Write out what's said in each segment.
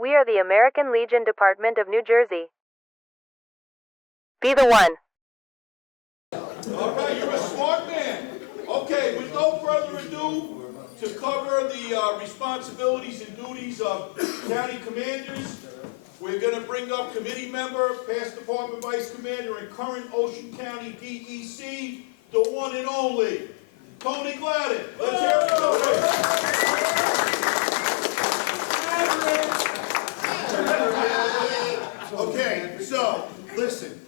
We are the American Legion Department of New Jersey. Be the one. All right, you're a smart man. Okay, with no further ado, to cover the responsibilities and duties of county commanders, we're going to bring up committee member, past department vice commander, and current Ocean County DEC, the one and only, Tony Gladden. Let's hear it, Tony. Okay, so, listen.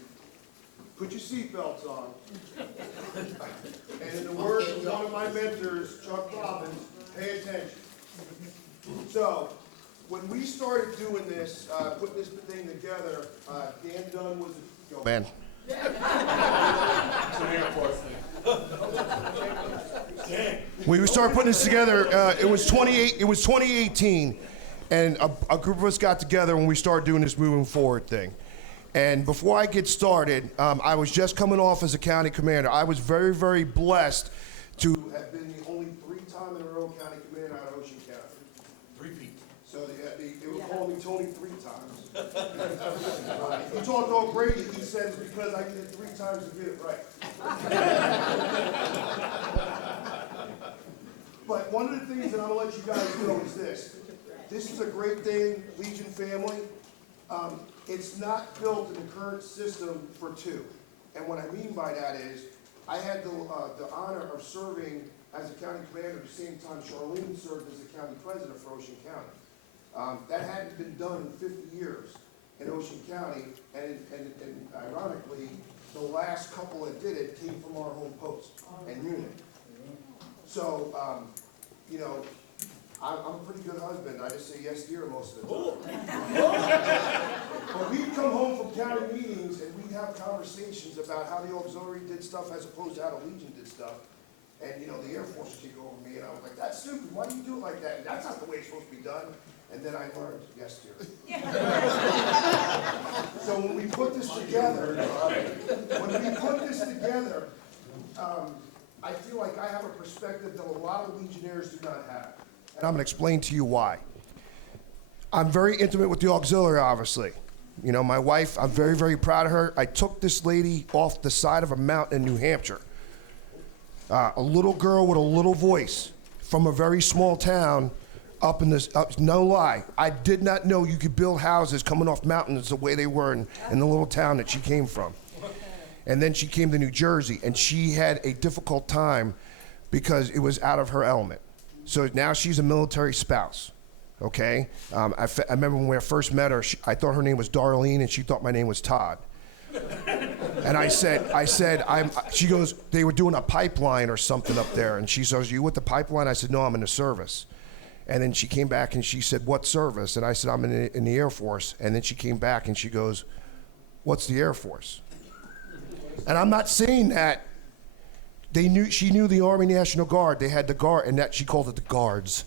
Put your seatbelts on. And in the words of one of my mentors, Chuck Robbins, pay attention. So, when we started doing this, putting this thing together, Dan Dunn was a... Man. When we started putting this together, it was 2018, and a group of us got together when we started doing this moving forward thing. And before I get started, I was just coming off as a county commander. I was very, very blessed to have been the only three-time in a row county commander out of Ocean County. 3 feet. So they were calling me Tony 3 times. He talked all Brady, he said it's because I did it 3 times to get it right. But one of the things that I'm gonna let you guys know is this. This is a great thing, Legion family. It's not built in the current system for 2. And what I mean by that is, I had the honor of serving as a county commander at the same time Charlene served as the county president for Ocean County. That hadn't been done in 50 years in Ocean County, and ironically, the last couple that did it came from our home post and unit. So, you know, I'm a pretty good husband. I just say yes dear most of the time. But we'd come home from county meetings and we'd have conversations about how the auxiliary did stuff as opposed to how the Legion did stuff. And you know, the Air Force would kick over me and I was like, that's stupid, why do you do it like that? And that's not the way it's supposed to be done. And then I learned, yes dear. So when we put this together, I feel like I have a perspective that a lot of Legionnaires do not have. And I'm going to explain to you why. I'm very intimate with the auxiliary, obviously. You know, my wife, I'm very, very proud of her. I took this lady off the side of a mountain in New Hampshire. A little girl with a little voice from a very small town up in this, no lie. I did not know you could build houses coming off mountains the way they were in the little town that she came from. And then she came to New Jersey, and she had a difficult time because it was out of her element. So now she's a military spouse, okay? I remember when I first met her, I thought her name was Darlene, and she thought my name was Todd. And she goes, they were doing a pipeline or something up there, and she says, you with the pipeline? I said, no, I'm in the service. And then she came back and she said, what service? And I said, I'm in the Air Force. And then she came back and she goes, what's the Air Force? And I'm not saying that. She knew the Army National Guard. They had the guard, and that she called it the guards,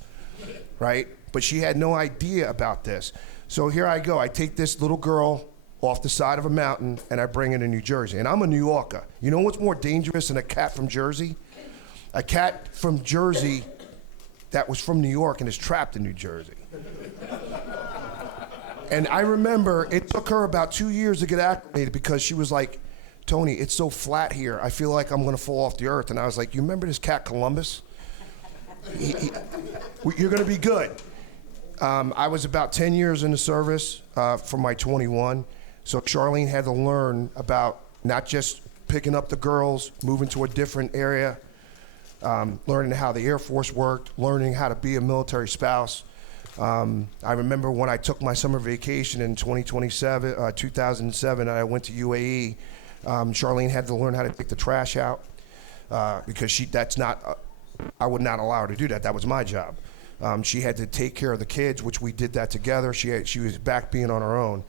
right? But she had no idea about this. So here I go. I take this little girl off the side of a mountain, and I bring her to New Jersey. And I'm a New Yorker. You know what's more dangerous than a cat from Jersey? A cat from Jersey that was from New York and is trapped in New Jersey. And I remember it took her about 2 years to get acclimated because she was like, Tony, it's so flat here. I feel like I'm going to fall off the earth. And I was like, you remember this cat Columbus? You're going to be good. I was about 10 years in the service for my 21. So Charlene had to learn about not just picking up the girls, moving to a different area, learning how the Air Force worked, learning how to be a military spouse. I remember when I took my summer vacation in 2007, and I went to UAE. Charlene had to learn how to take the trash out because I would not allow her to do that. That was my job. She had to take care of the kids, which we did that together. She was back being on her own.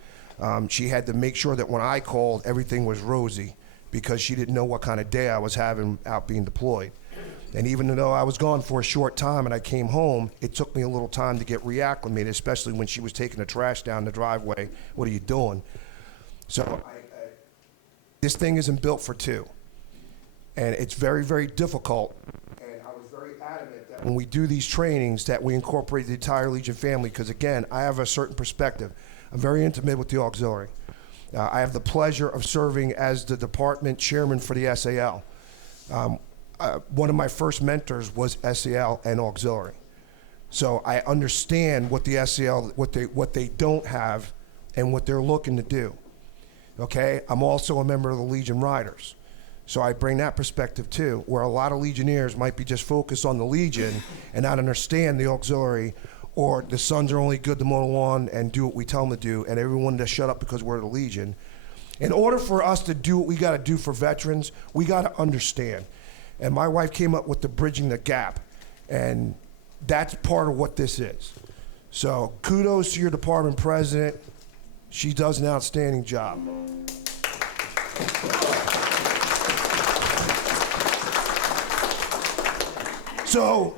She had to make sure that when I called, everything was rosy because she didn't know what kind of day I was having out being deployed. And even though I was gone for a short time and I came home, it took me a little time to get reacclimated, especially when she was taking the trash down the driveway. What are you doing? So this thing isn't built for 2. And it's very, very difficult. And I was very adamant when we do these trainings that we incorporate the entire Legion family, because again, I have a certain perspective. I'm very intimate with the auxiliary. I have the pleasure of serving as the department chairman for the SAL. One of my first mentors was SAL and auxiliary. So I understand what the SAL, what they don't have and what they're looking to do. Okay, I'm also a member of the Legion Riders. So I bring that perspective too, where a lot of Legionnaires might be just focused on the Legion and not understand the auxiliary, or the sons are only good to mow the lawn and do what we tell them to do, and everyone to shut up because we're the Legion. In order for us to do what we gotta do for veterans, we gotta understand. And my wife came up with the bridging the gap, and that's part of what this is. So kudos to your department president. She does an outstanding job. So,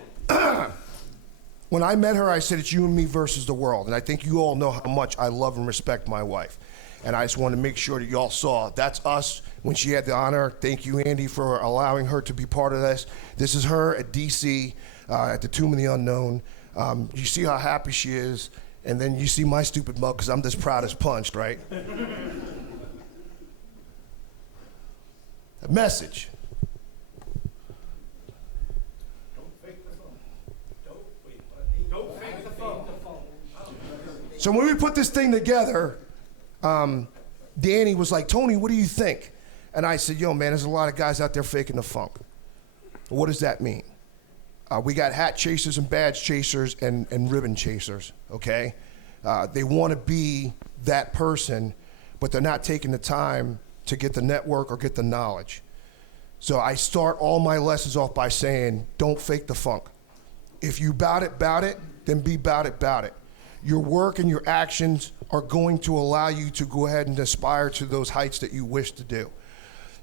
when I met her, I said, it's you and me versus the world. And I think you all know how much I love and respect my wife. And I just want to make sure that you all saw that's us when she had the honor. Thank you, Andy, for allowing her to be part of this. This is her at DC, at the Tomb of the Unknown. You see how happy she is. And then you see my stupid mug, because I'm just proud as punched, right? A message. So when we put this thing together, Danny was like, Tony, what do you think? And I said, yo, man, there's a lot of guys out there faking the funk. What does that mean? We got hat chasers and badge chasers and ribbon chasers, okay? They want to be that person, but they're not taking the time to get the network or get the knowledge. So I start all my lessons off by saying, don't fake the funk. If you bout it, then be bout it. Your work and your actions are going to allow you to go ahead and aspire to those heights that you wish to do.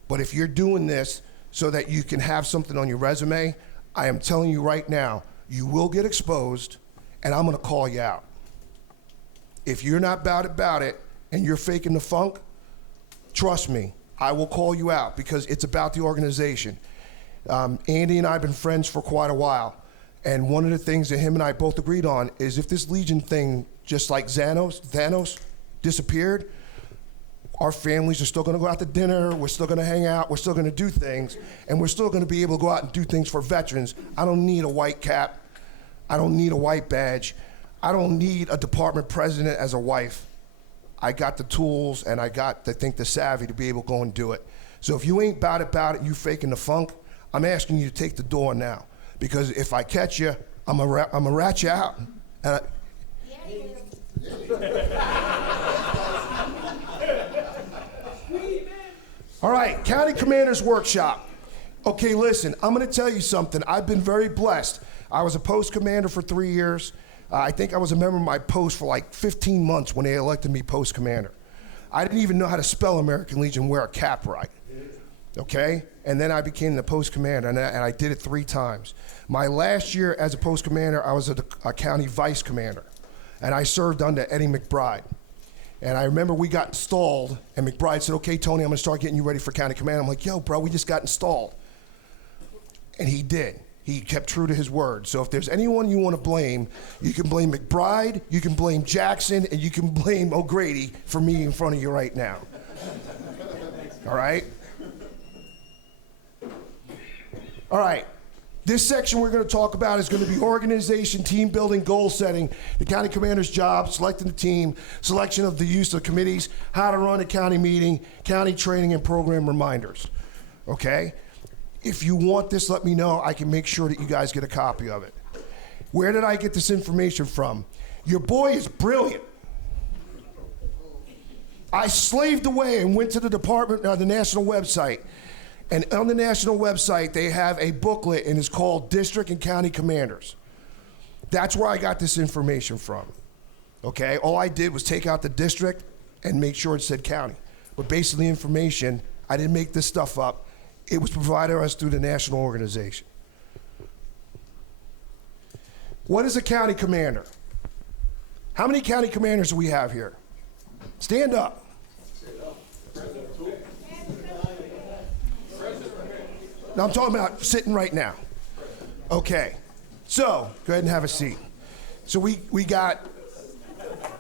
But if you're doing this so that you can have something on your resume, I am telling you right now, you will get exposed, and I'm gonna call you out. If you're not bout it, and you're faking the funk, trust me, I will call you out, because it's about the organization. Andy and I have been friends for quite a while. And one of the things that him and I both agreed on is if this Legion thing, just like Thanos disappeared, our families are still gonna go out to dinner, we're still gonna hang out, we're still gonna do things, and we're still gonna be able to go out and do things for veterans. I don't need a white cap, I don't need a white badge, I don't need a department president as a wife. I got the tools and I got, the savvy to be able to go and do it. So if you ain't bout it, you faking the funk, I'm asking you to take the door now. Because if I catch you, I'm gonna rat you out. And all right, County Commander's Workshop. Okay, listen, I'm gonna tell you something. I've been very blessed. I was a post commander for 3 years. I think I was a member of my post for like 15 months when they elected me post commander. I didn't even know how to spell American Legion, wear a cap right. Okay? And then I became the post commander, and I did it 3 times. My last year as a post commander, I was a county vice commander, and I served under Eddie McBride. And I remember we got installed, and McBride said, okay, Tony, I'm gonna start getting you ready for county command. I'm like, yo, bro, we just got installed. And he did. He kept true to his word. So if there's anyone you wanna blame, you can blame McBride, you can blame Jackson, and you can blame O'Grady for me in front of you right now. All right? All right, this section we're gonna talk about is gonna be organization, team building, goal setting, the county commander's job, selecting the team, selection of the use of committees, how to run a county meeting, county training and program reminders, okay? If you want this, let me know. I can make sure that you guys get a copy of it. Where did I get this information from? Your boy is brilliant. I slaved away and went to the department, the national website. And on the national website, they have a booklet, and it's called District and County Commanders. That's where I got this information from, okay? All I did was take out the district and make sure it said county. But basically information, I didn't make this stuff up. It was provided to us through the national organization. What is a county commander? How many county commanders do we have here? Stand up. Now I'm talking about sitting right now. Okay. So, go ahead and have a seat. So we got,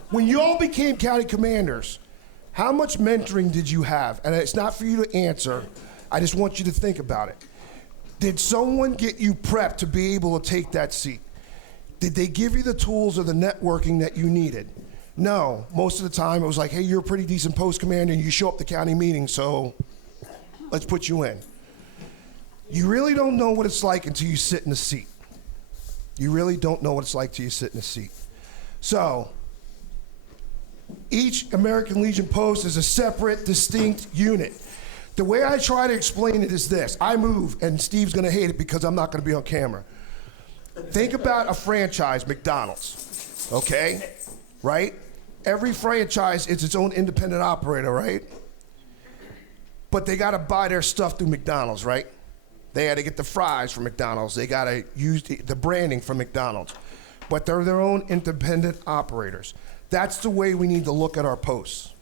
when you all became county commanders, how much mentoring did you have? And it's not for you to answer, I just want you to think about it. Did someone get you prepped to be able to take that seat? Did they give you the tools or the networking that you needed? No, most of the time it was like, hey, you're a pretty decent post commander and you show up to county meeting, so let's put you in. You really don't know what it's like until you sit in the seat. You really don't know what it's like till you sit in the seat. So, each American Legion post is a separate, distinct unit. The way I try to explain it is this. I move, and Steve's gonna hate it because I'm not gonna be on camera. Think about a franchise, McDonald's, okay? Right? Every franchise is its own independent operator, right? But they gotta buy their stuff through McDonald's, right? They had to get the fries from McDonald's. They gotta use the branding from McDonald's. But they're their own independent operators. That's the way we need to look at our posts,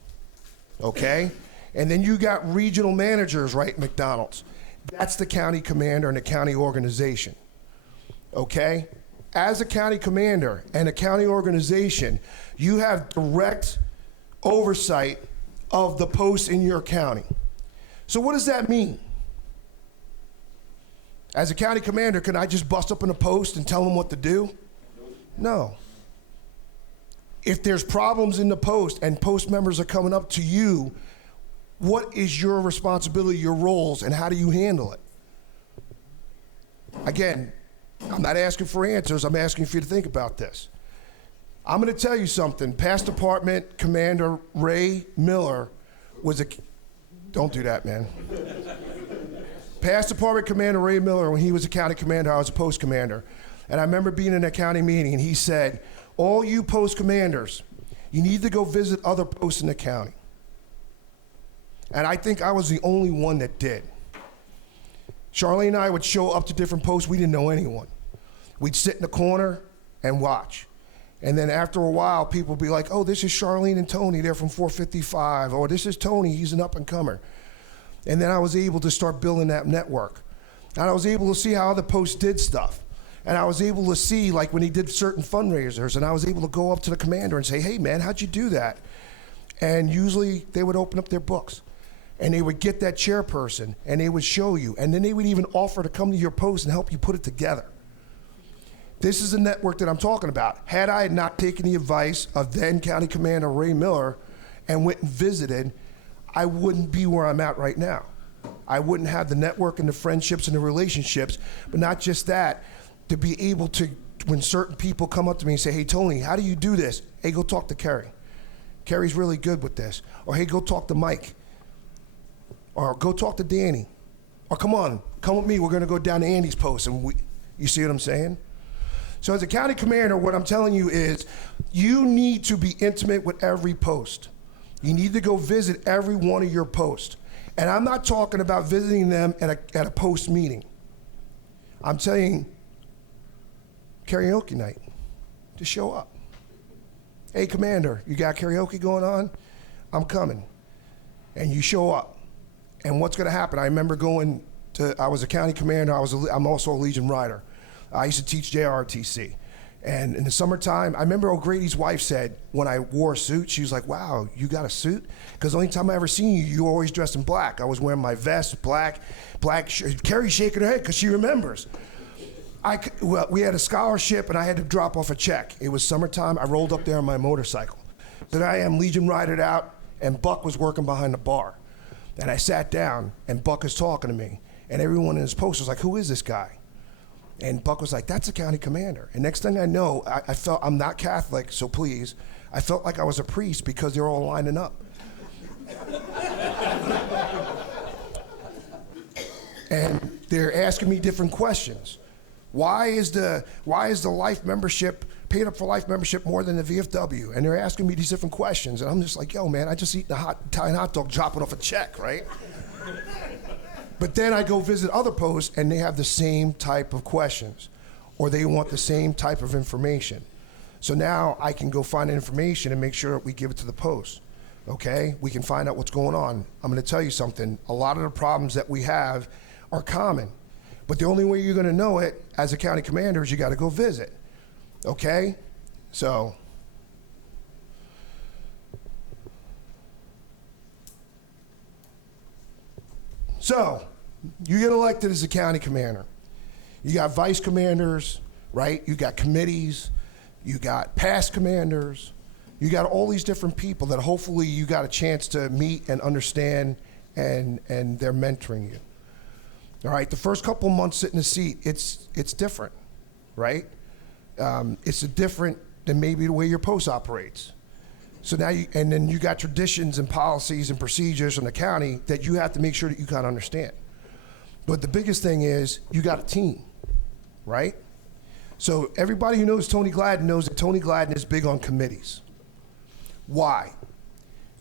okay? And then you got regional managers, right, McDonald's. That's the county commander and the county organization, okay? As a county commander and a county organization, you have direct oversight of the posts in your county. So what does that mean? As a county commander, can I just bust up in a post and tell them what to do? No. If there's problems in the post and post members are coming up to you, what is your responsibility, your roles, and how do you handle it? Again, I'm not asking for answers, I'm asking for you to think about this. I'm gonna tell you something. Past Department Commander Ray Miller was a, don't do that, man. Past Department Commander Ray Miller, when he was a county commander, I was a post commander. And I remember being in a county meeting and he said, all you post commanders, you need to go visit other posts in the county. And I think I was the only one that did. Charlene and I would show up to different posts, we didn't know anyone. We'd sit in the corner and watch. And then after a while, people would be like, oh, this is Charlene and Tony, they're from 455. Or this is Tony, he's an up and comer. And then I was able to start building that network. And I was able to see how other posts did stuff. And I was able to see, like when he did certain fundraisers, and I was able to go up to the commander and say, hey man, how'd you do that? And usually they would open up their books and they would get that chairperson and they would show you. And then they would even offer to come to your post and help you put it together. This is the network that I'm talking about. Had I not taken the advice of then County Commander Ray Miller and went and visited, I wouldn't be where I'm at right now. I wouldn't have the network and the friendships and the relationships, but not just that, to be able to, when certain people come up to me and say, hey, Tony, how do you do this? Hey, go talk to Kerry. Kerry's really good with this. Or hey, go talk to Mike. Or go talk to Danny. Or come on, come with me, we're gonna go down to Andy's post. And you see what I'm saying? So as a county commander, what I'm telling you is, you need to be intimate with every post. You need to go visit every one of your posts. And I'm not talking about visiting them at a post meeting. I'm saying karaoke night. Just show up. Hey, Commander, you got karaoke going on? I'm coming. And you show up. And what's gonna happen? I remember going to, I was a county commander, I'm also a Legion rider. I used to teach JRTC. And in the summertime, I remember O'Grady's wife said, when I wore a suit, she was like, wow, you got a suit? Because the only time I ever seen you, you were always dressed in black. I was wearing my vest, black Carrie's shaking her head because she remembers. Well, we had a scholarship and I had to drop off a check. It was summertime, I rolled up there on my motorcycle. Then I am Legion ridered out and Buck was working behind the bar. And I sat down and Buck is talking to me and everyone in his post was like, who is this guy? And Buck was like, that's a county commander. And next thing I know, I felt, I'm not Catholic, so please, I felt like I was a priest because they're all lining up. And they're asking me different questions. Why is the life membership, paid up for life membership more than the VFW? And they're asking me these different questions. And I'm just like, yo man, I just eaten a Italian hot dog dropping off a check, right? But then I go visit other posts and they have the same type of questions or they want the same type of information. So now I can go find information and make sure that we give it to the post, okay? We can find out what's going on. I'm gonna tell you something. A lot of the problems that we have are common. But the only way you're gonna know it as a county commander is you gotta go visit, okay? So, you get elected as a county commander. You got vice commanders, right? You got committees, you got past commanders, you got all these different people that hopefully you got a chance to meet and understand, and they're mentoring you. All right, the first couple months sitting in the seat, it's different, right? It's different than maybe the way your post operates. So now and then you got traditions and policies and procedures from the county that you have to make sure that you kind of understand. But the biggest thing is you got a team, right? So everybody who knows Tony Gladden knows that Tony Gladden is big on committees. Why?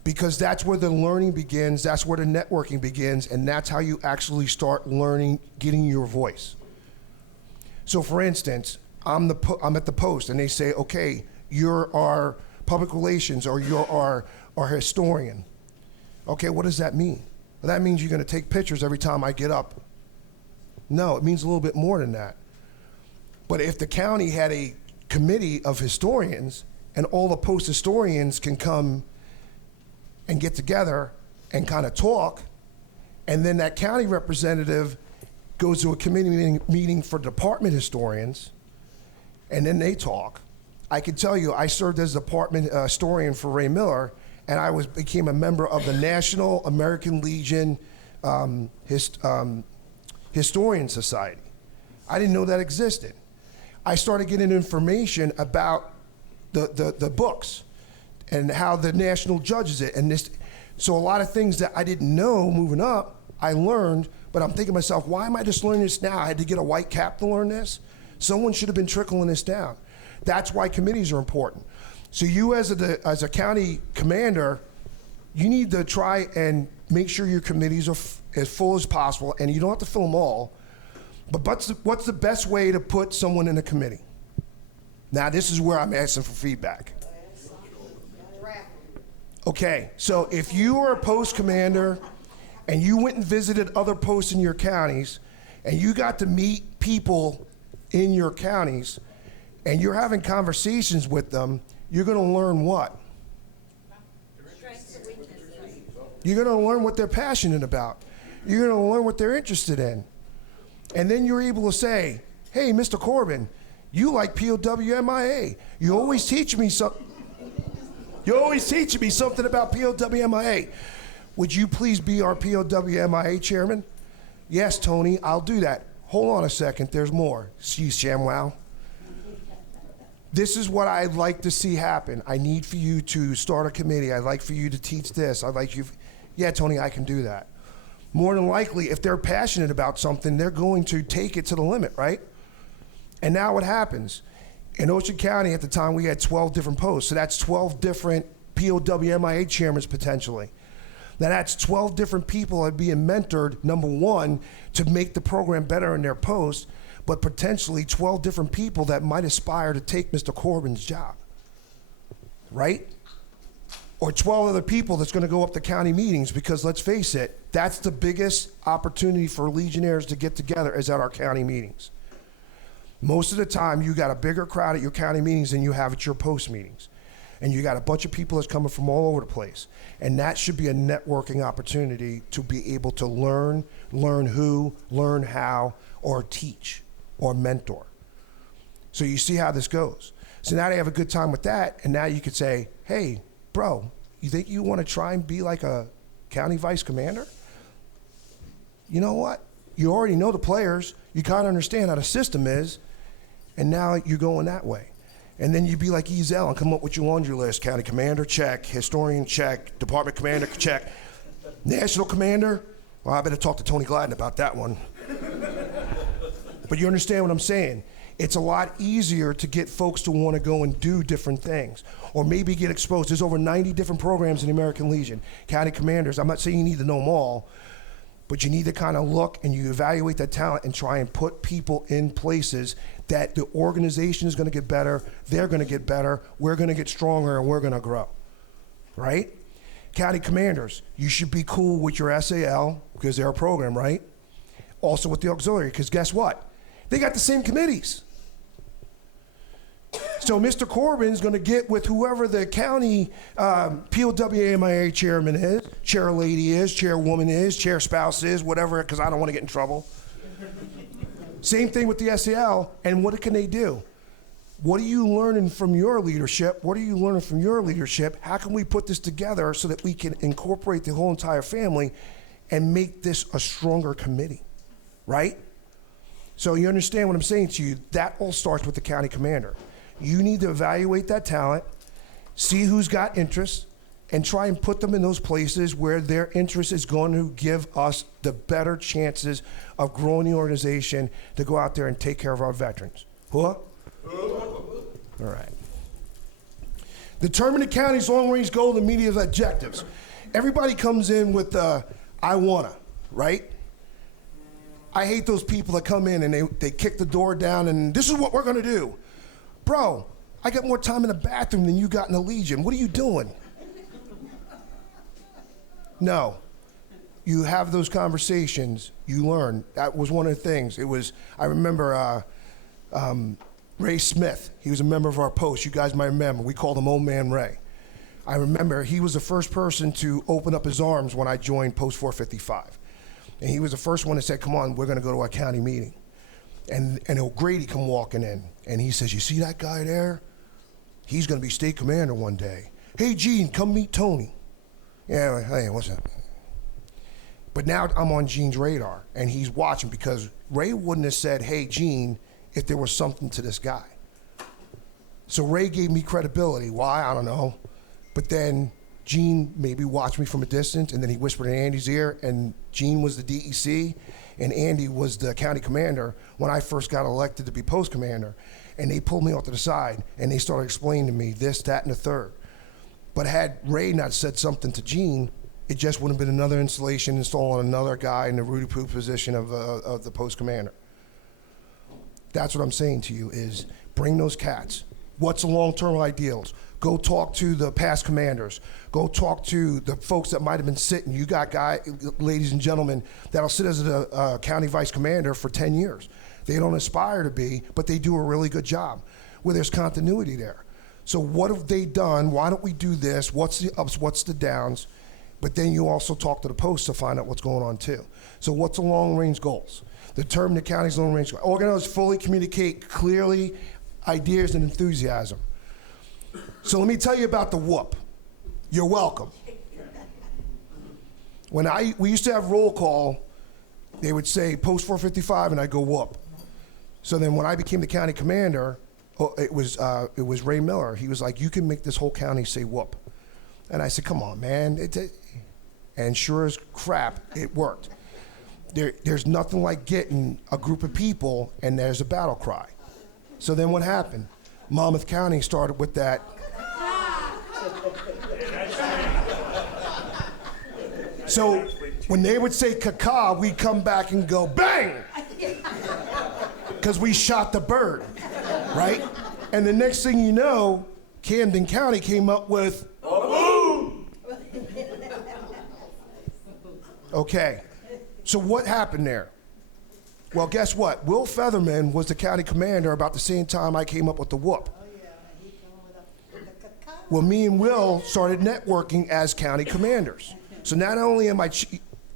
Because that's where the learning begins, that's where the networking begins, and that's how you actually start learning, getting your voice. So for instance, I'm at the post and they say, okay, you're our public relations or you're our historian. Okay, what does that mean? Well, that means you're gonna take pictures every time I get up. No, it means a little bit more than that. But if the county had a committee of historians and all the post historians can come and get together and kind of talk, and then that county representative goes to a committee meeting for department historians, and then they talk. I can tell you, I served as department historian for Ray Miller, and I became a member of the National American Legion Historian Society. I didn't know that existed. I started getting information about the books and how the national judges it, and this. So a lot of things that I didn't know moving up, I learned, but I'm thinking to myself, why am I just learning this now? I had to get a white cap to learn this? Someone should have been trickling this down. That's why committees are important. So you as a county commander, you need to try and make sure your committees are as full as possible, and you don't have to fill them all, but what's the best way to put someone in a committee? Now this is where I'm asking for feedback. Okay, so if you are a post commander and you went and visited other posts in your counties and you got to meet people in your counties and you're having conversations with them, you're gonna learn what? You're gonna learn what they're passionate about. You're gonna learn what they're interested in. And then you're able to say, hey, Mr. Corbin, you like POWMIA. You always teach me something. You're always teaching me something about POWMIA. Would you please be our POWMIA chairman? Yes, Tony, I'll do that. Hold on a second, there's more. See, ShamWow. This is what I'd like to see happen. I need for you to start a committee. I'd like for you to teach this. I'd like you, yeah, Tony, I can do that. More than likely, if they're passionate about something, they're going to take it to the limit, right? And now what happens? In Ocean County at the time, we had 12 different posts. So that's 12 different POWMIA chairmans potentially. Now that's 12 different people that are being mentored, number one, to make the program better in their post, but potentially 12 different people that might aspire to take Mr. Corbin's job, right? Or 12 other people that's gonna go up to county meetings, because let's face it, that's the biggest opportunity for Legionnaires to get together is at our county meetings. Most of the time, you got a bigger crowd at your county meetings than you have at your post meetings. And you got a bunch of people that's coming from all over the place. And that should be a networking opportunity to be able to learn who, learn how, or teach, or mentor. So you see how this goes. So now they have a good time with that, and now you could say, hey, bro, you think you want to try and be like a county vice commander? You know what? You already know the players. You kind of understand how the system is. And now you're going that way. And then you'd be like Ezel and come up with your laundry list. County commander, check. Historian, check. Department commander, check. National commander, well, I better talk to Tony Gladden about that one. But you understand what I'm saying? It's a lot easier to get folks to want to go and do different things, or maybe get exposed. There's over 90 different programs in the American Legion. County commanders, I'm not saying you need to know them all, but you need to kind of look and you evaluate that talent and try and put people in places that the organization is going to get better, they're going to get better, we're going to get stronger, and we're going to grow, right? County commanders, you should be cool with your SAL because they're a program, right? also with the auxiliary, because guess what? They got the same committees. So Mr. Corbin's going to get with whoever the county POWAMIA chairman is, chair lady is, chairwoman is, chair spouse is, whatever, because I don't want to get in trouble. Same thing with the SEL, and what can they do? What are you learning from your leadership? What are you learning from your leadership? How can we put this together so that we can incorporate the whole entire family and make this a stronger committee, right? So you understand what I'm saying to you? That all starts with the county commander. You need to evaluate that talent, see who's got interest, and try and put them in those places where their interest is going to give us the better chances of growing the organization to go out there and take care of our veterans. Huh? All right. Determine the county's long-range goal and immediate objectives. Everybody comes in with I wanna, right? I hate those people that come in and they kick the door down and this is what we're gonna do. Bro, I got more time in the bathroom than you got in the Legion. What are you doing? No. You have those conversations, you learn. That was one of the things. I remember Ray Smith. He was a member of our post. You guys might remember. We called him Old Man Ray. I remember he was the first person to open up his arms when I joined Post 455. And he was the first one that said, come on, we're gonna go to our county meeting. And O'Grady come walking in, and he says, you see that guy there? He's gonna be state commander one day. Hey, Gene, come meet Tony. Yeah, hey, what's up? But now I'm on Gene's radar, and he's watching because Ray wouldn't have said, hey, Gene, if there was something to this guy. So Ray gave me credibility. Why? I don't know. But then Gene maybe watched me from a distance, and then he whispered in Andy's ear, and Gene was the DEC, and Andy was the county commander when I first got elected to be post commander. And they pulled me off to the side, and they started explaining to me this, that, and the third. But had Ray not said something to Gene, it just would have been another installation installing another guy in the Rudy Poo position of the post commander. That's what I'm saying to you is bring those cats. What's the long-term ideals? Go talk to the past commanders. Go talk to the folks that might have been sitting. You got ladies and gentlemen, that'll sit as a county vice commander for 10 years. They don't aspire to be, but they do a really good job where there's continuity there. So what have they done? Why don't we do this? What's the ups, what's the downs? But then you also talk to the post to find out what's going on too. So what's the long-range goals? Determine the county's long-range goals. Organize, fully communicate clearly ideas and enthusiasm. So let me tell you about the whoop. You're welcome. We used to have roll call, they would say post 455 and I'd go whoop. So then when I became the county commander, it was Ray Miller. He was like, you can make this whole county say whoop. And I said, come on, man. And sure as crap, it worked. There's nothing like getting a group of people and there's a battle cry. So then what happened? Monmouth County started with that. So when they would say caca, we'd come back and go bang! Because we shot the bird, right? And the next thing you know, Camden County came up with a boom! Okay, so what happened there? Well, guess what? Will Featherman was the county commander about the same time I came up with the whoop. Well, me and Will started networking as county commanders. So not only am I,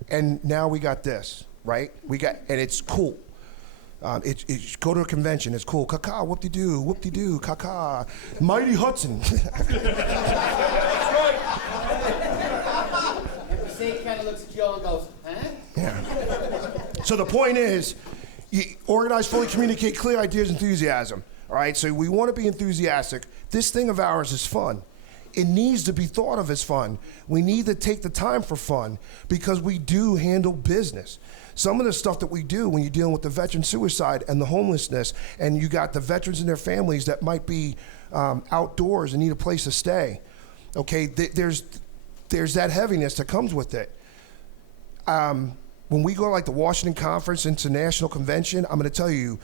and now we got this, right? And it's cool. It's go to a convention, it's cool. Caca, whoop-de-doo, caca. Mighty Hudson. That's right. And the state kind of looks at you all and goes, huh? Yeah. So the point is, you organize, fully communicate, clear ideas, enthusiasm. All right, so we want to be enthusiastic. This thing of ours is fun. It needs to be thought of as fun. We need to take the time for fun because we do handle business. Some of the stuff that we do when you're dealing with the veteran suicide and the homelessness, and you got the veterans and their families that might be outdoors and need a place to stay. Okay, there's that heaviness that comes with it. When we go to like the Washington Conference International Convention, I'm going to tell you,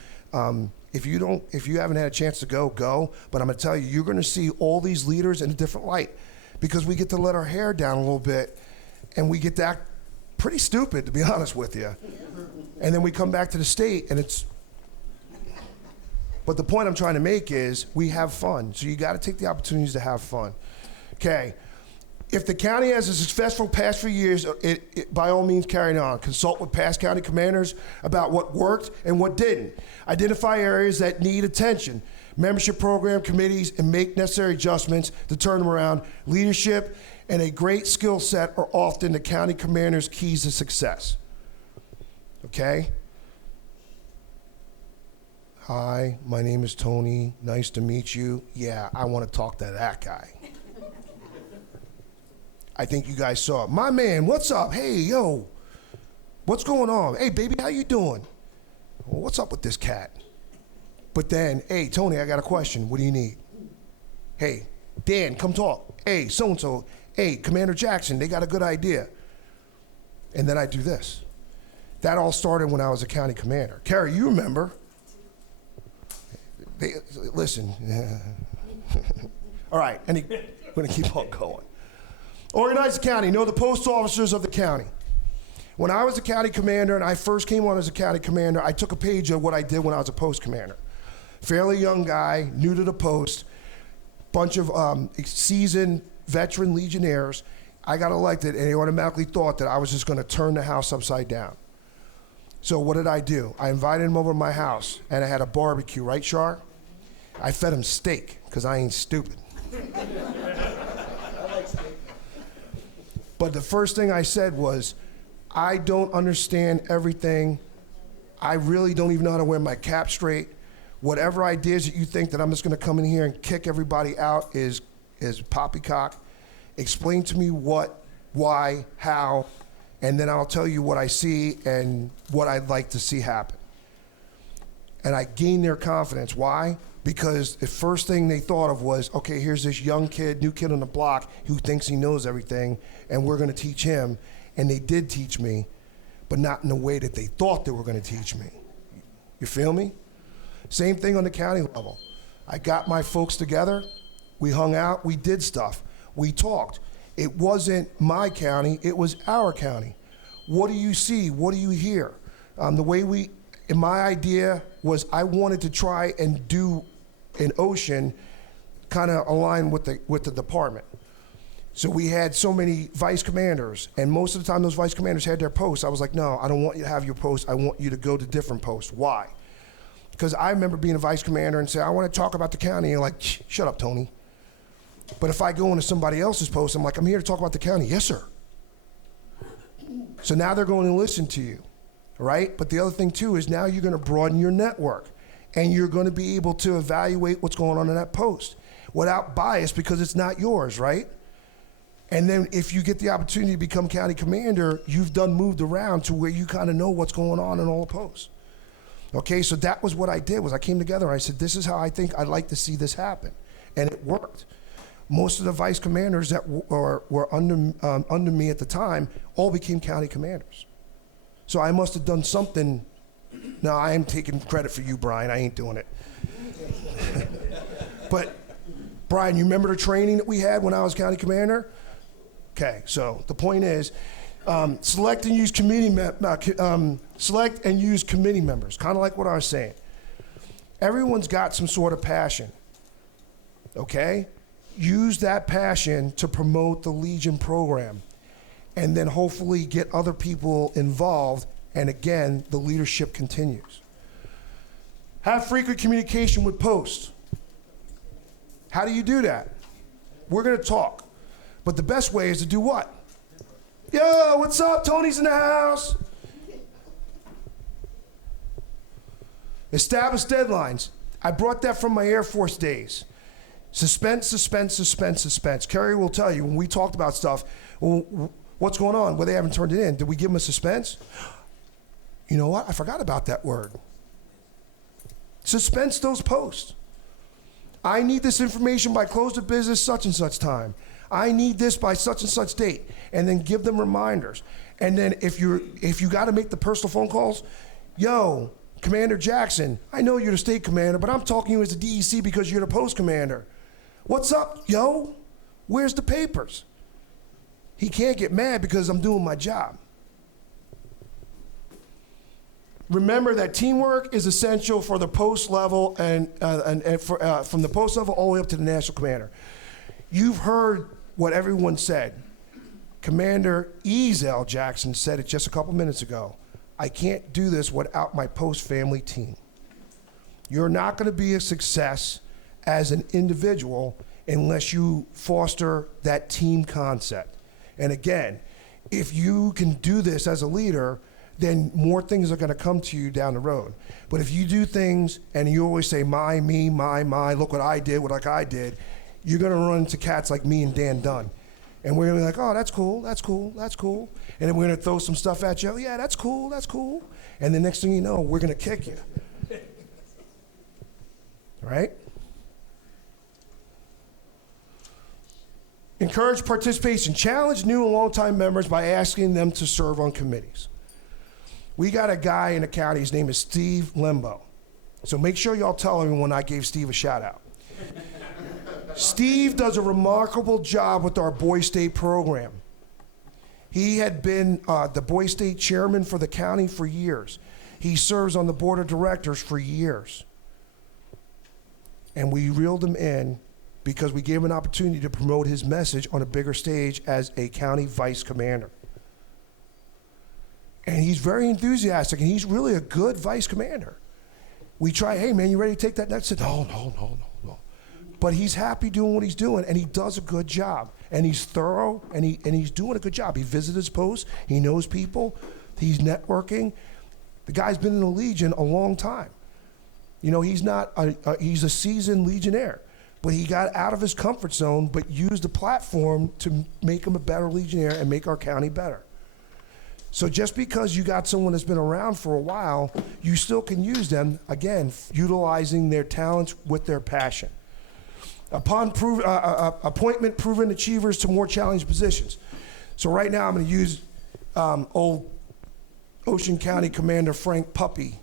if you haven't had a chance to go. But I'm going to tell you, you're going to see all these leaders in a different light, because we get to let our hair down a little bit, and we get to act pretty stupid, to be honest with you. And then we come back to the state and it's, but the point I'm trying to make is we have fun. So you got to take the opportunities to have fun. Okay. If the county has a successful past few years, it by all means carry it on. Consult with past county commanders about what worked and what didn't. Identify areas that need attention, membership program committees, and make necessary adjustments to turn them around. Leadership and a great skill set are often the county commander's keys to success. Okay? Hi, my name is Tony. Nice to meet you. Yeah, I want to talk to that guy. I think you guys saw it. My man, what's up? Hey, yo, what's going on? Hey, baby, how you doing? Well, what's up with this cat? But then, hey, Tony, I got a question. What do you need? Hey, Dan, come talk. Hey, so-and-so. Hey, Commander Jackson, they got a good idea. And then I do this. That all started when I was a county commander. Carrie, you remember. Listen. All right, I'm going to keep on going. Organize the county. Know the post officers of the county. When I was a county commander and I first came on as a county commander, I took a page of what I did when I was a post commander. Fairly young guy, new to the post, bunch of seasoned veteran Legionnaires. I got elected and they automatically thought that I was just going to turn the house upside down. So what did I do? I invited him over to my house and I had a barbecue, right, Char? I fed him steak, because I ain't stupid. But the first thing I said was, I don't understand everything. I really don't even know how to wear my cap straight. Whatever ideas that you think that I'm just gonna come in here and kick everybody out is poppycock. Explain to me what, why, how, and then I'll tell you what I see and what I'd like to see happen. And I gained their confidence. Why? Because the first thing they thought of was, okay, here's this young kid, new kid on the block who thinks he knows everything, and we're gonna teach him. And they did teach me, but not in the way that they thought they were gonna teach me. You feel me? Same thing on the county level. I got my folks together, we hung out, we did stuff, we talked. It wasn't my county, it was our county. What do you see? What do you hear? My idea was I wanted to try and do an ocean kind of align with the department. So we had so many vice commanders, and most of the time those vice commanders had their posts. I was like, no, I don't want you to have your post. I want you to go to different posts. Why? Because I remember being a vice commander and say, I want to talk about the county. And you're like, shut up, Tony. But if I go into somebody else's post, I'm like, I'm here to talk about the county. Yes, sir. So now they're going to listen to you, right? But the other thing too is now you're going to broaden your network, and you're going to be able to evaluate what's going on in that post without bias, because it's not yours, right? And then if you get the opportunity to become county commander, you've moved around to where you kind of know what's going on in all the posts. Okay, so that was what I did, was I came together and I said, this is how I think I'd like to see this happen. And it worked. Most of the vice commanders that were under me at the time all became county commanders. So I must have done something. No, I am taking credit for you, Brian. I ain't doing it. But, Brian, you remember the training that we had when I was county commander? Okay, so the point is, select and use committee members, kind of like what I was saying. Everyone's got some sort of passion, okay? Use that passion to promote the Legion program, and then hopefully get other people involved, and again, the leadership continues. Have frequent communication with posts. How do you do that? We're gonna talk. But the best way is to do what? Yo, what's up? Tony's in the house. Establish deadlines. I brought that from my Air Force days. Suspense, suspense, suspense, suspense. Kerry will tell you when we talked about stuff, well, what's going on? Well, they haven't turned it in. Did we give them a suspense? You know what? I forgot about that word. Suspense those posts. I need this information by close of business such and such time. I need this by such and such date, and then give them reminders. And then if you got to make the personal phone calls, yo, Commander Jackson, I know you're the state commander, but I'm talking to you as the DEC because you're the post commander. What's up, yo? Where's the papers? He can't get mad because I'm doing my job. remember that teamwork is essential for the post level and from the post level all the way up to the national commander. You've heard what everyone said. Commander Ezell Jackson said it just a couple minutes ago. I can't do this without my post family team. You're not going to be a success as an individual unless you foster that team concept. And again, if you can do this as a leader, then more things are going to come to you down the road. But if you do things and you always say, my, me, my, look what I did, what I did, you're going to run into cats like me and Dan Dunn. And we're going to be like, oh, that's cool, that's cool, that's cool. And then we're going to throw some stuff at you. Oh, yeah, that's cool, that's cool. And the next thing you know, we're going to kick you. Right? Encourage participation. Challenge new and longtime members by asking them to serve on committees. We got a guy in the county, his name is Steve Limbo. So make sure y'all tell everyone I gave Steve a shout out. Steve does a remarkable job with our Boy State program. He had been the Boy State chairman for the county for years. He serves on the board of directors for years. And we reeled him in because we gave him an opportunity to promote his message on a bigger stage as a county vice commander. And he's very enthusiastic, and he's really a good vice commander. We try, hey man, you ready to take that next? I said, no. But he's happy doing what he's doing, and he does a good job. And he's thorough, and he's doing a good job. He visits his posts, he knows people, he's networking. The guy's been in the Legion a long time. You know, he's a seasoned Legionnaire, but he got out of his comfort zone, but used the platform to make him a better Legionnaire and make our county better. So just because you got someone that's been around for a while, you still can use them, again, utilizing their talents with their passion. Upon appointment, proven achievers to more challenging positions. So right now I'm going to use old Ocean County Commander Frank Puppy.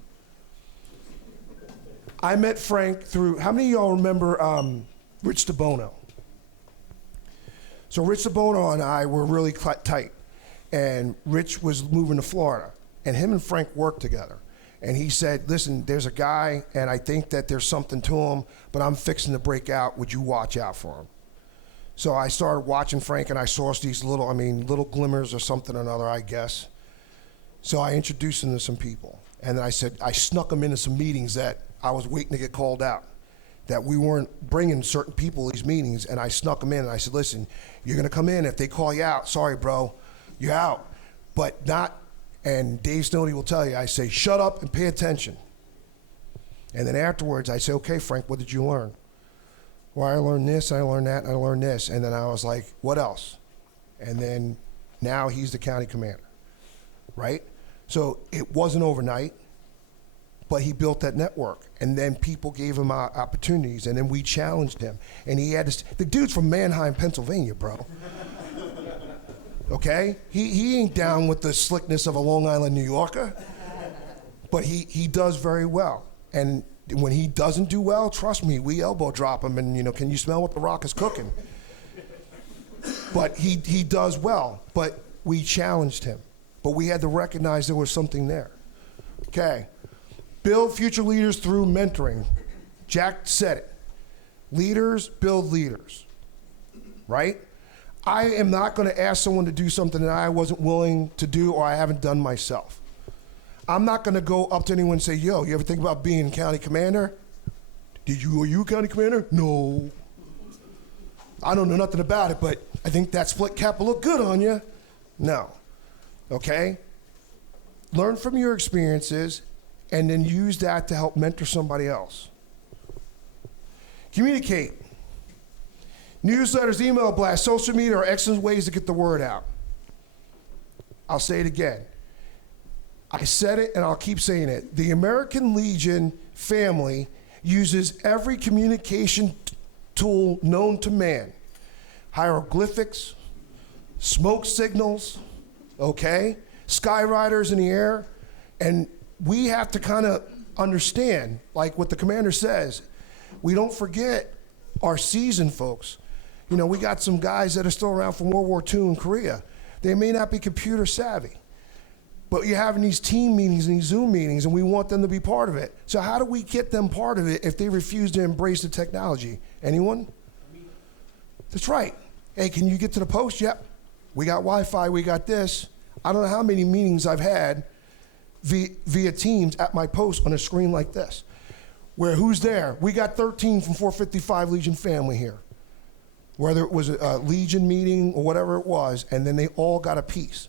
I met Frank through, how many of y'all remember Rich DeBono? So Rich DeBono and I were really tight. And Rich was moving to Florida. And him and Frank worked together. And he said, listen, there's a guy, and I think that there's something to him, but I'm fixing to break out. Would you watch out for him? So I started watching Frank, and I saw these little glimmers or something or another, I guess. So I introduced him to some people. And then I said, I snuck him into some meetings that I was waiting to get called out, that we weren't bringing certain people to these meetings, and I snuck them in, and I said, listen, you're going to come in. If they call you out, sorry, bro, you're out. But not, and Dave Snowdy will tell you, I say, shut up and pay attention. And then afterwards, I say, okay, Frank, what did you learn? Well, I learned this, I learned that, I learned this. And then I was like, what else? And then now he's the county commander, right? So it wasn't overnight, but he built that network. And then people gave him opportunities, and then we challenged him. And he had this, the dude's from Manheim, Pennsylvania, bro. Okay? He ain't down with the slickness of a Long Island New Yorker, but he does very well. And when he doesn't do well, trust me, we elbow drop him and, you know, can you smell what the Rock is cooking? But he does well, but we challenged him. But we had to recognize there was something there. Okay. Build future leaders through mentoring. Jack said it. Leaders build leaders, right? I am not going to ask someone to do something that I wasn't willing to do or I haven't done myself. I'm not going to go up to anyone and say, yo, you ever think about being county commander? Were you a county commander? No. I don't know nothing about it, but I think that split cap will look good on you. No. Okay? Learn from your experiences and then use that to help mentor somebody else. Communicate. Newsletters, email blasts, social media are excellent ways to get the word out. I'll say it again. I said it and I'll keep saying it. The American Legion family uses every communication tool known to man. Hieroglyphics, smoke signals, okay? Skyriders in the air. And we have to kind of understand, like what the commander says, we don't forget our seasoned folks. You know, we got some guys that are still around from World War II in Korea. They may not be computer savvy. But you're having these team meetings and these Zoom meetings, and we want them to be part of it. So how do we get them part of it if they refuse to embrace the technology? Anyone? That's right. Hey, can you get to the post? Yep. We got Wi-Fi, we got this. I don't know how many meetings I've had via Teams at my post on a screen like this. Where who's there? We got 13 from 455 Legion family here. Whether it was a Legion meeting or whatever it was, and then they all got a piece.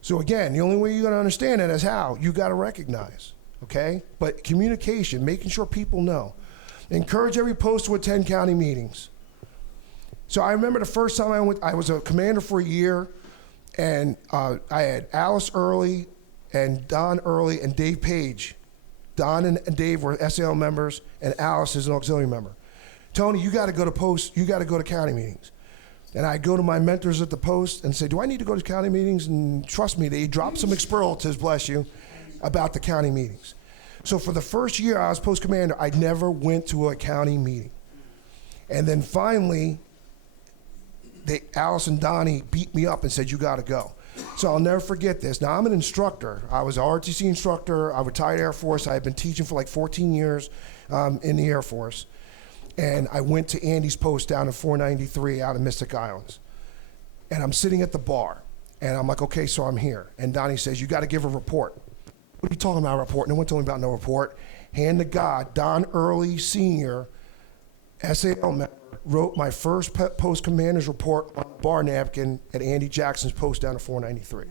So again, the only way you're gonna understand it is how. You gotta recognize, okay? But communication, making sure people know. Encourage every post to attend county meetings. So I remember the first time I was a commander for a year, and I had Alice Early and Don Early and Dave Page. Don and Dave were SAL members, and Alice is an auxiliary member. Tony, you gotta go to post, you gotta go to county meetings. And I go to my mentors at the post and say, do I need to go to county meetings? And trust me, they drop some expletives, bless you, about the county meetings. So for the first year I was post commander, I never went to a county meeting. And then finally, Alice and Donnie beat me up and said, you gotta go. So I'll never forget this. Now I'm an instructor. I was an ROTC instructor. I retired Air Force. I had been teaching for like 14 years in the Air Force. And I went to Andy's post down in 493 out in Mystic Islands. And I'm sitting at the bar. And I'm like, okay, so I'm here. And Donnie says, you got to give a report. What are you talking about, a report? No one told me about no report. Hand to God, Don Early Sr., SAL member, wrote my first post commander's report on a bar napkin at Andy Jackson's post down in 493.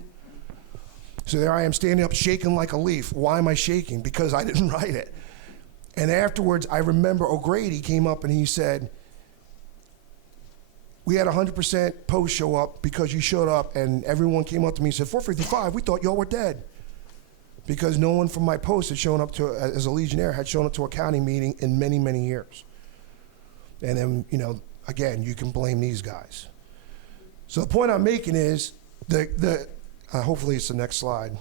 So there I am standing up shaking like a leaf. Why am I shaking? Because I didn't write it. And afterwards, I remember O'Grady came up and he said, we had 100% post show up because you showed up, and everyone came up to me and said, 455, we thought y'all were dead. Because no one from my post had shown up to, as a Legionnaire, had shown up to a county meeting in many, many years. And then, you know, again, you can blame these guys. So the point I'm making is, hopefully it's the next slide.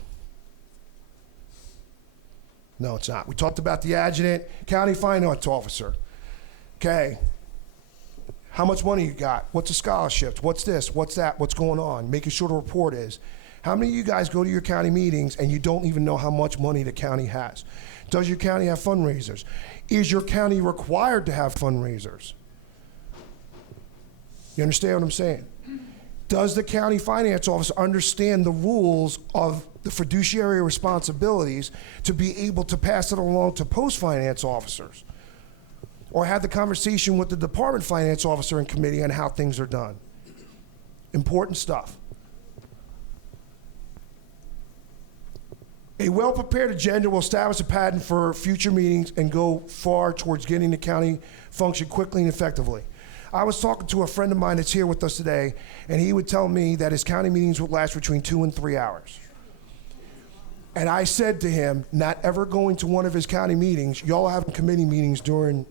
No, it's not. We talked about the adjutant, county finance officer. Okay. How much money you got? What's the scholarships? What's this? What's that? What's going on? Making sure the report is. How many of you guys go to your county meetings and you don't even know how much money the county has? Does your county have fundraisers? Is your county required to have fundraisers? You understand what I'm saying? Does the county finance officer understand the rules of the fiduciary responsibilities to be able to pass it along to post finance officers? Or have the conversation with the department finance officer and committee on how things are done? Important stuff. A well-prepared agenda will establish a pattern for future meetings and go far towards getting the county function quickly and effectively. I was talking to a friend of mine that's here with us today, and he would tell me that his county meetings would last between 2 and 3 hours. And I said to him, not ever going to one of his county meetings, y'all having committee meetings during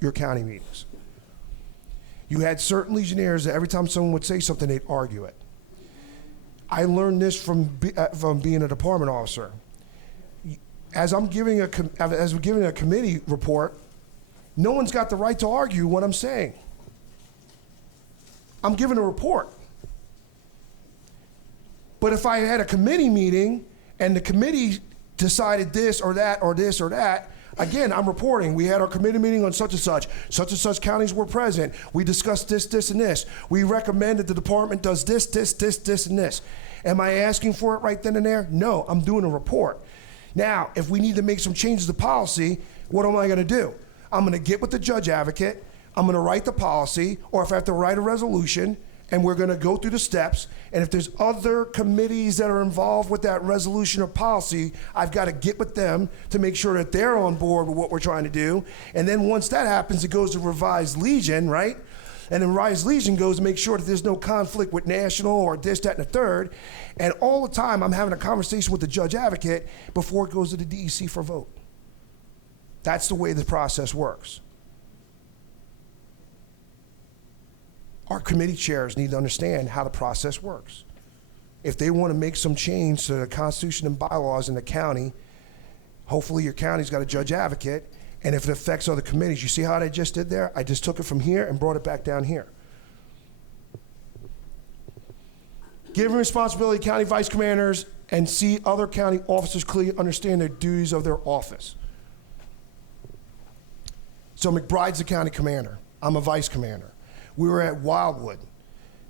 your county meetings. You had certain Legionnaires that every time someone would say something, they'd argue it. I learned this from being a department officer. As we're giving a committee report, no one's got the right to argue what I'm saying. I'm giving a report. But if I had a committee meeting and the committee decided this or that or this or that, again, I'm reporting. We had our committee meeting on such and such counties were present. We discussed this, this, and this. We recommend that the department does this, this, this, this, and this. Am I asking for it right then and there? No, I'm doing a report. Now, if we need to make some changes to policy, what am I gonna do? I'm gonna get with the judge advocate, I'm gonna write the policy, or if I have to write a resolution, and we're gonna go through the steps, and if there's other committees that are involved with that resolution or policy, I've gotta get with them to make sure that they're on board with what we're trying to do, and then once that happens, it goes to Revised Legion, right? And then Revised Legion goes to make sure that there's no conflict with national or this, that, and the third, and all the time I'm having a conversation with the judge advocate before it goes to the DEC for vote. That's the way the process works. Our committee chairs need to understand how the process works. If they want to make some change to the Constitution and bylaws in the county, hopefully your county's got a judge advocate, and if it affects other committees, you see how I just did there? I just took it from here and brought it back down here. Giving responsibility to county vice commanders and see other county officers clearly understand their duties of their office. So McBride's the county commander. I'm a vice commander. We were at Wildwood.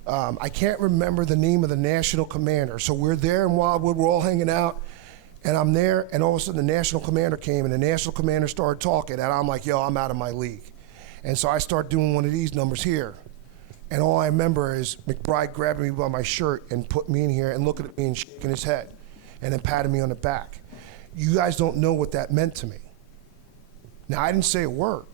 I can't remember the name of the national commander. So we're there in Wildwood, we're all hanging out, and I'm there, and all of a sudden the national commander came, and the national commander started talking, and I'm like, yo, I'm out of my league. And so I start doing one of these numbers here. And all I remember is McBride grabbing me by my shirt and putting me in here and looking at me and shaking his head, and then patting me on the back. You guys don't know what that meant to me. Now, I didn't say a word.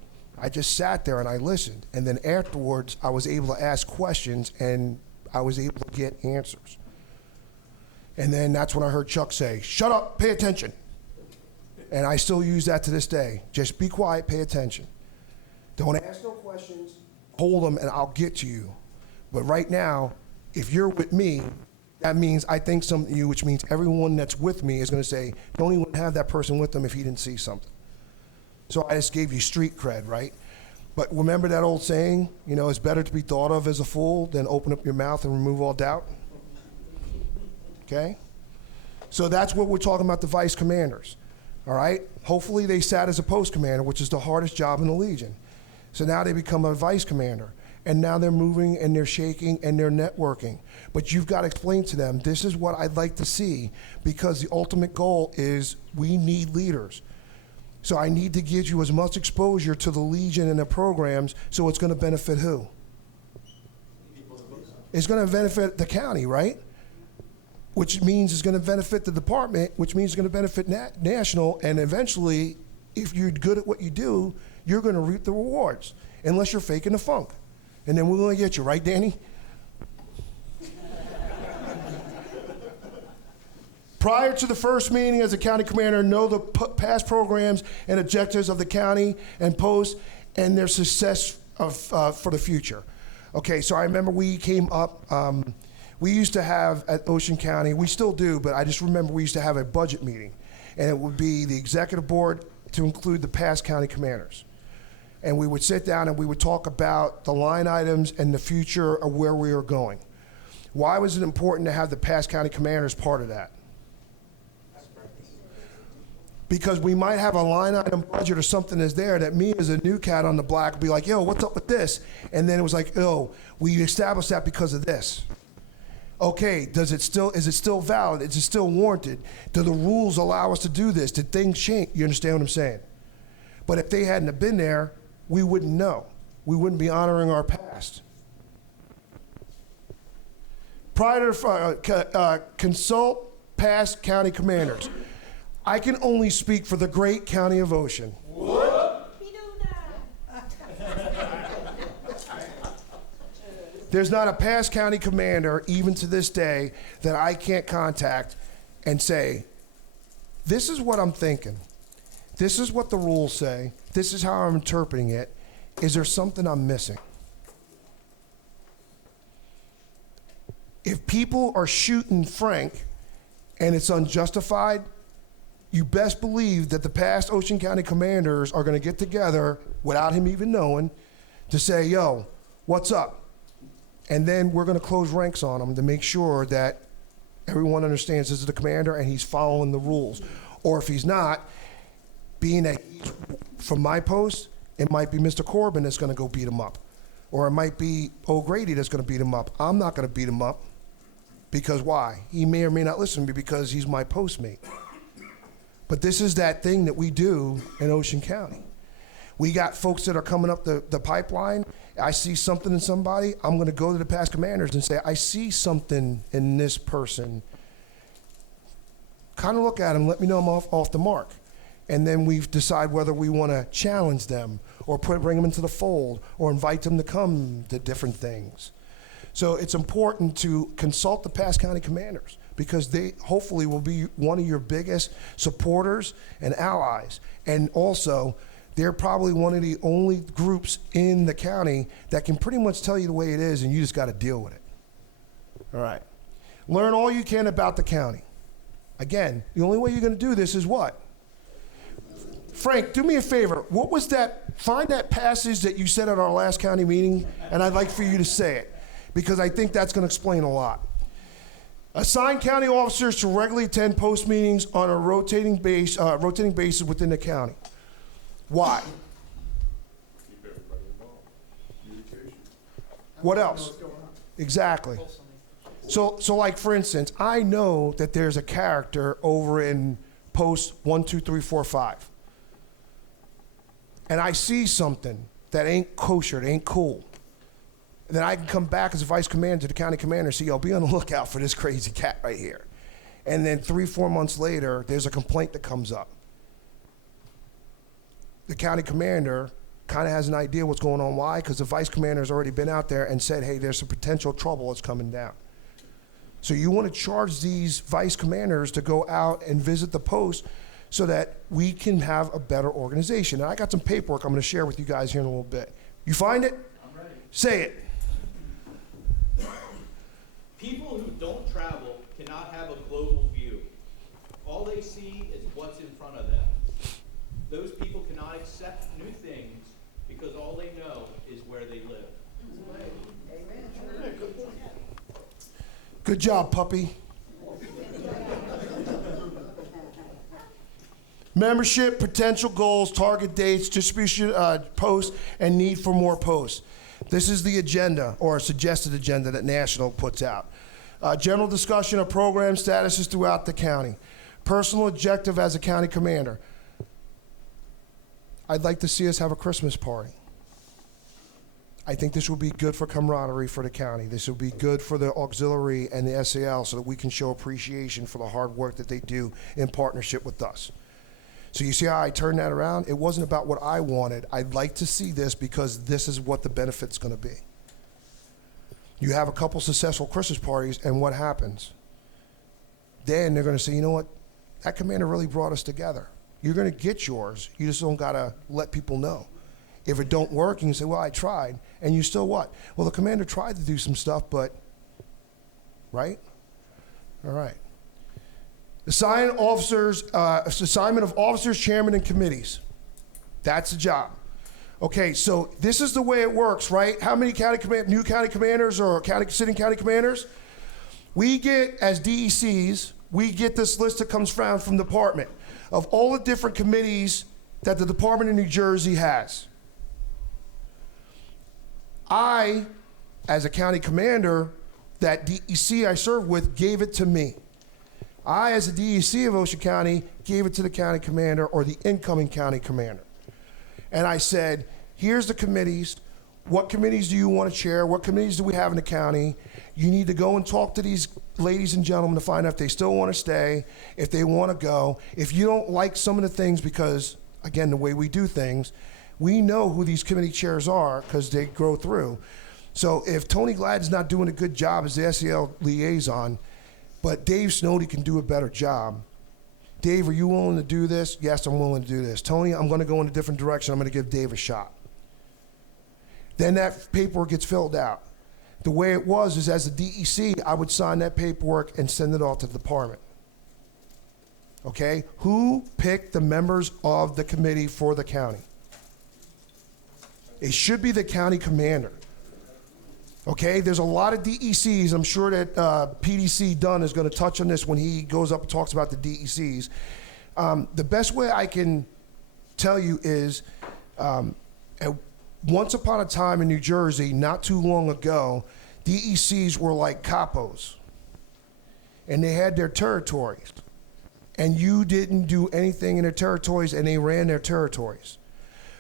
I just sat there and I listened. And then afterwards, I was able to ask questions and I was able to get answers. And then that's when I heard Chuck say, shut up, pay attention. And I still use that to this day. Just be quiet, pay attention. Don't ask no questions, hold them, and I'll get to you. But right now, if you're with me, that means I think something of you, which means everyone that's with me is gonna say, don't even have that person with them if he didn't see something. So I just gave you street cred, right? But remember that old saying, you know, it's better to be thought of as a fool than open up your mouth and remove all doubt? Okay? So that's what we're talking about, the vice commanders, all right? Hopefully they sat as a post commander, which is the hardest job in the Legion. So now they become a vice commander, and now they're moving and they're shaking and they're networking. But you've got to explain to them, this is what I'd like to see, because the ultimate goal is we need leaders. So I need to give you as much exposure to the Legion and the programs, so it's going to benefit who? It's going to benefit the county, right? Which means it's going to benefit the department, which means it's going to benefit national, and eventually, if you're good at what you do, you're going to reap the rewards, unless you're faking the funk. And then we're going to get you, right, Danny? Prior to the first meeting as a county commander, know the past programs and objectives of the county and post and their success for the future. Okay, so I remember we came up, we used to have at Ocean County, we still do, but I just remember we used to have a budget meeting. And it would be the executive board to include the past county commanders. And we would sit down and we would talk about the line items and the future of where we are going. Why was it important to have the past county commanders part of that? Because we might have a line item budget or something that's there that me as a new cat on the block would be like, yo, what's up with this? And then it was like, oh, we established that because of this. Okay, is it still valid? Is it still warranted? Do the rules allow us to do this? Did things change? You understand what I'm saying? But if they hadn't have been there, we wouldn't know. We wouldn't be honoring our past. Prior to consult past county commanders. I can only speak for the great county of Ocean. There's not a past county commander, even to this day, that I can't contact and say, this is what I'm thinking. This is what the rules say. This is how I'm interpreting it. Is there something I'm missing? If people are shooting Frank and it's unjustified, you best believe that the past Ocean County commanders are going to get together without him even knowing to say, yo, what's up? And then we're going to close ranks on him to make sure that everyone understands this is the commander and he's following the rules. Or if he's not, being that he's from my post, it might be Mr. Corbin that's going to go beat him up. Or it might be O'Grady that's going to beat him up. I'm not going to beat him up. Because why? He may or may not listen to me because he's my postmate. But this is that thing that we do in Ocean County. We got folks that are coming up the pipeline. I see something in somebody. I'm going to go to the past commanders and say, I see something in this person. Kind of look at him, let me know I'm off the mark. And then we decide whether we want to challenge them or bring them into the fold or invite them to come to different things. So it's important to consult the past county commanders because they hopefully will be one of your biggest supporters and allies. And also, they're probably one of the only groups in the county that can pretty much tell you the way it is and you just got to deal with it. All right. Learn all you can about the county. Again, the only way you're going to do this is what? Frank, do me a favor. What was that? Find that passage that you said at our last county meeting, and I'd like for you to say it, because I think that's going to explain a lot. Assign county officers to regularly attend post meetings on a rotating basis within the county. Why? Keep everybody involved. Communication. What else? Exactly. So like for instance, I know that there's a character over in post 1, 2, 3, 4, 5. And I see something that ain't kosher, that ain't cool. And then I can come back as a vice commander to the county commander and say, yo, be on the lookout for this crazy cat right here. And then 3, 4 months later, there's a complaint that comes up. The county commander kind of has an idea what's going on. Why? Because the vice commander has already been out there and said, hey, there's some potential trouble that's coming down. So you want to charge these vice commanders to go out and visit the post so that we can have a better organization. And I got some paperwork I'm going to share with you guys here in a little bit. You find it? I'm ready. Say it. People who don't travel cannot have a global view. All they see is what's in front of them. Those people cannot accept new things because all they know is where they live. Good job, puppy. Membership, potential goals, target dates, distribution posts, and need for more posts. This is the agenda, or a suggested agenda that National puts out. General discussion of program statuses throughout the county. Personal objective as a county commander. I'd like to see us have a Christmas party. I think this will be good for camaraderie for the county. This will be good for the auxiliary and the SAL so that we can show appreciation for the hard work that they do in partnership with us. So you see how I turned that around? It wasn't about what I wanted. I'd like to see this because this is what the benefit's going to be. You have a couple successful Christmas parties, and what happens? Then they're going to say, you know what? That commander really brought us together. You're going to get yours. You just don't got to let people know. If it don't work, you can say, well, I tried. And you still what? Well, the commander tried to do some stuff, but, right? All right. Assignment of officers, chairman, and committees. That's the job. Okay, so this is the way it works, right? How many new county commanders or sitting county commanders? We get, as DECs, we get this list that comes from the department of all the different committees that the Department of New Jersey has. I, as a county commander, that DEC I served with gave it to me. I, as a DEC of Ocean County, gave it to the county commander or the incoming county commander. And I said, here's the committees. What committees do you want to chair? What committees do we have in the county? You need to go and talk to these ladies and gentlemen to find out if they still want to stay, if they want to go. If you don't like some of the things, because, again, the way we do things, we know who these committee chairs are because they grow through. So if Tony Gladden's not doing a good job as the SEL liaison, but Dave Snowdy can do a better job. Dave, are you willing to do this? Yes, I'm willing to do this. Tony, I'm going to go in a different direction. I'm going to give Dave a shot. Then that paperwork gets filled out. The way it was is as a DEC, I would sign that paperwork and send it off to the department. Okay? Who picked the members of the committee for the county? It should be the county commander. Okay, there's a lot of DECs. I'm sure that PDC Dunn is going to touch on this when he goes up and talks about the DECs. The best way I can tell you is once upon a time in New Jersey, not too long ago, DECs were like capos. And they had their territories. And you didn't do anything in their territories, and they ran their territories.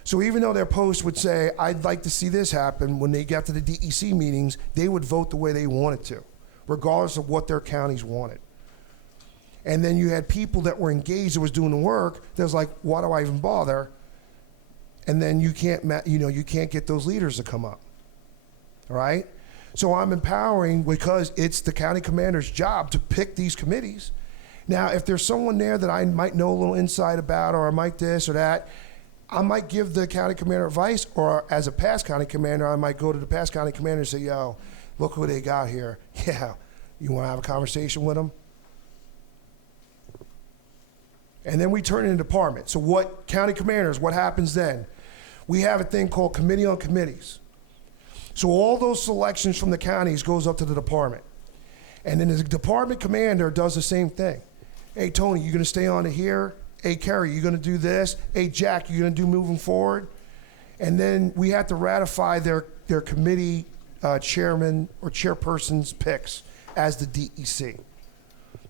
So even though their post would say, I'd like to see this happen, when they got to the DEC meetings, they would vote the way they wanted to, regardless of what their counties wanted. And then you had people that were engaged that was doing the work that was like, why do I even bother? And then you can't get those leaders to come up, all right? So I'm empowering because it's the county commander's job to pick these committees. Now, if there's someone there that I might know a little insight about, or I might this or that, I might give the county commander advice, or as a past county commander, I might go to the past county commander and say, yo, look who they got here. Yeah, you want to have a conversation with them? And then we turn it into department. So what county commanders, what happens then? We have a thing called committee on committees. So all those selections from the counties goes up to the department. And then the department commander does the same thing. Hey, Tony, you gonna stay on to here? Hey, Kerry, you gonna do this? Hey, Jack, you gonna do moving forward? And then we have to ratify their committee chairman or chairperson's picks as the DEC.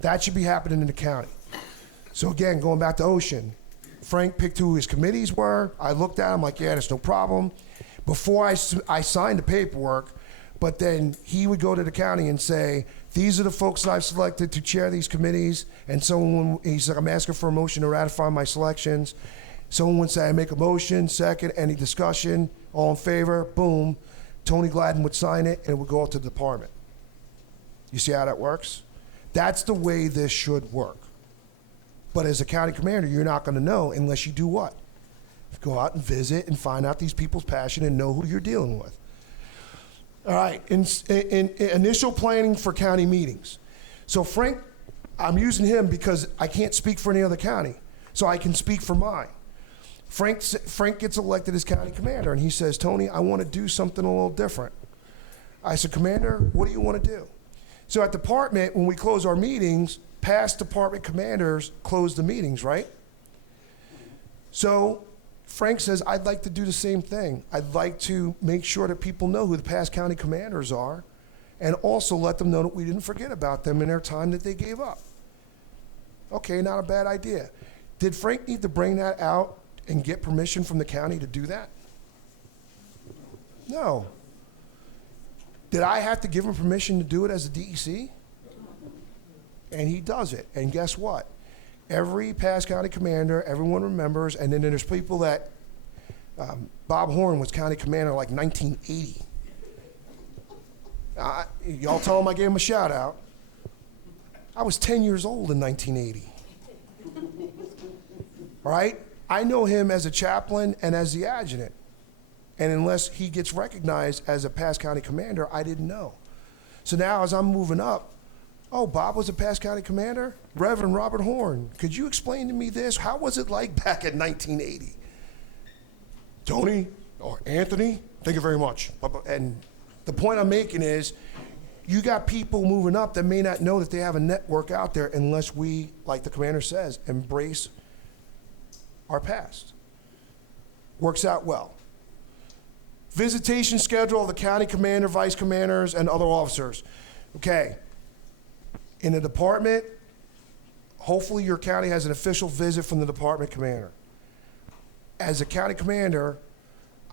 That should be happening in the county. So again, going back to Ocean, Frank picked who his committees were. I looked at him like, yeah, there's no problem. Before I signed the paperwork, but then he would go to the county and say, these are the folks that I've selected to chair these committees. And someone, he's like, I'm asking for a motion to ratify my selections. Someone would say, I make a motion, second, any discussion, all in favor, boom. Tony Gladden would sign it and it would go out to the department. You see how that works? That's the way this should work. But as a county commander, you're not gonna know unless you do what? Go out and visit and find out these people's passion and know who you're dealing with. All right, in initial planning for county meetings. So Frank, I'm using him because I can't speak for any other county, so I can speak for mine. Frank gets elected as county commander, and he says, Tony, I want to do something a little different. I said, Commander, what do you want to do? So at department, when we close our meetings, past department commanders close the meetings, right? So Frank says, I'd like to do the same thing. I'd like to make sure that people know who the past county commanders are and also let them know that we didn't forget about them in their time that they gave up. Okay, not a bad idea. Did Frank need to bring that out and get permission from the county to do that? No. Did I have to give him permission to do it as a DEC? And he does it. And guess what? Every past county commander, everyone remembers, and then there's people that, Bob Horn was county commander like 1980. Y'all tell him I gave him a shout out. I was 10 years old in 1980. All right? I know him as a chaplain and as the adjutant. And unless he gets recognized as a past county commander, I didn't know. So now as I'm moving up, oh, Bob was a past county commander? Reverend Robert Horn, could you explain to me this? How was it like back in 1980? Tony or Anthony, thank you very much. And the point I'm making is, you got people moving up that may not know that they have a network out there unless we, like the commander says, embrace our past. Works out well. Visitation schedule of the county commander, vice commanders, and other officers. Okay. In the department, hopefully your county has an official visit from the department commander. As a county commander,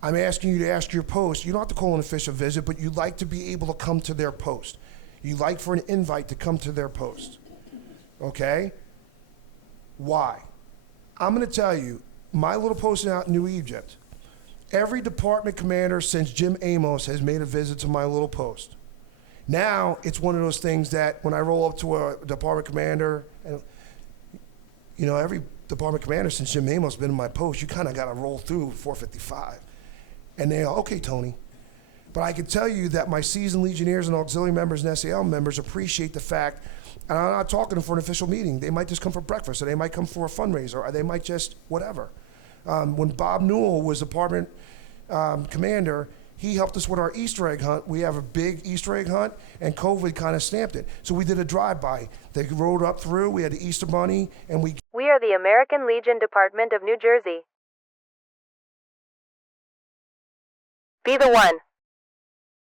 I'm asking you to ask your post. You don't have to call an official visit, but you'd like to be able to come to their post. You'd like for an invite to come to their post. Okay? Why? I'm going to tell you, my little post out in New Egypt, every department commander since Jim Amos has made a visit to my little post. Now, it's one of those things that when I roll up to a department commander, and, you know, every department commander since Jim Amos has been in my post, you kind of got to roll through 455. And they go, okay, Tony. But I can tell you that my seasoned Legionnaires and auxiliary members and SAL members appreciate the fact, and I'm not talking to them for an official meeting. They might just come for breakfast, or they might come for a fundraiser, or they might just whatever. When Bob Newell was department commander, he helped us with our Easter egg hunt. We have a big Easter egg hunt, and COVID kind of stamped it. So we did a drive-by. They rode up through, we had the Easter Bunny, and we are the American Legion Department of New Jersey. Be the one.